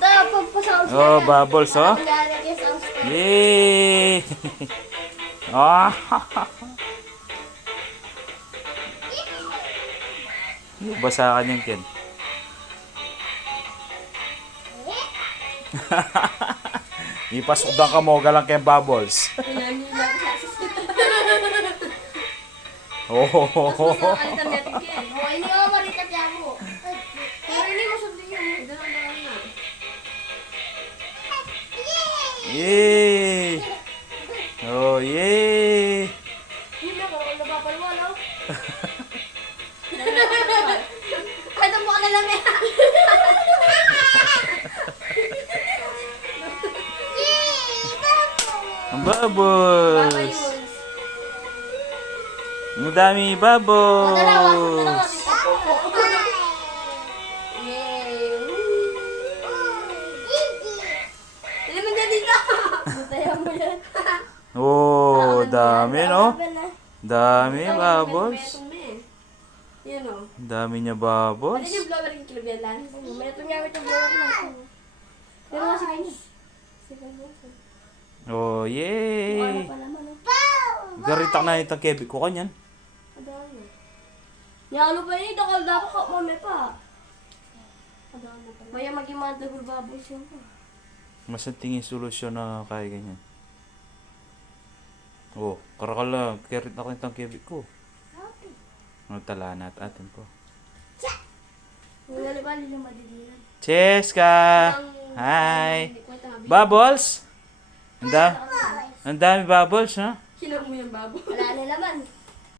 Ito, pagpasounds Oh, bubbles, oh. Yay! Ah! Basa ka niyan, Ken. Ipasok ka mo, galang kay bubbles. Oh, yay! Oh, yay! Ang bubbles! Ang dami bubbles! Oh, dami, no? Dami bubbles. Yan o. Dami niya Ano bubbles. yung blower yung kilabilan? May itong gamit yung blower lang. Pero kasi kayo. Oh, Ano yay! pa naman o. Garitak na itang kebik ko kanyan. Adami. Yalo pa yun. Dakal dapat ka. Mami pa. Adami pa. Maya maging mga double bubbles yun po. Mas ang tingin solusyon na kaya ganyan. Oh, karakala. Kerit na ko itang kebik ko. Talanat atin po. Wala ba nila madilinan? Cheska! Hi! Bubbles? Ang dami bubbles, ha? Kilang mo yung babo. Wala na naman.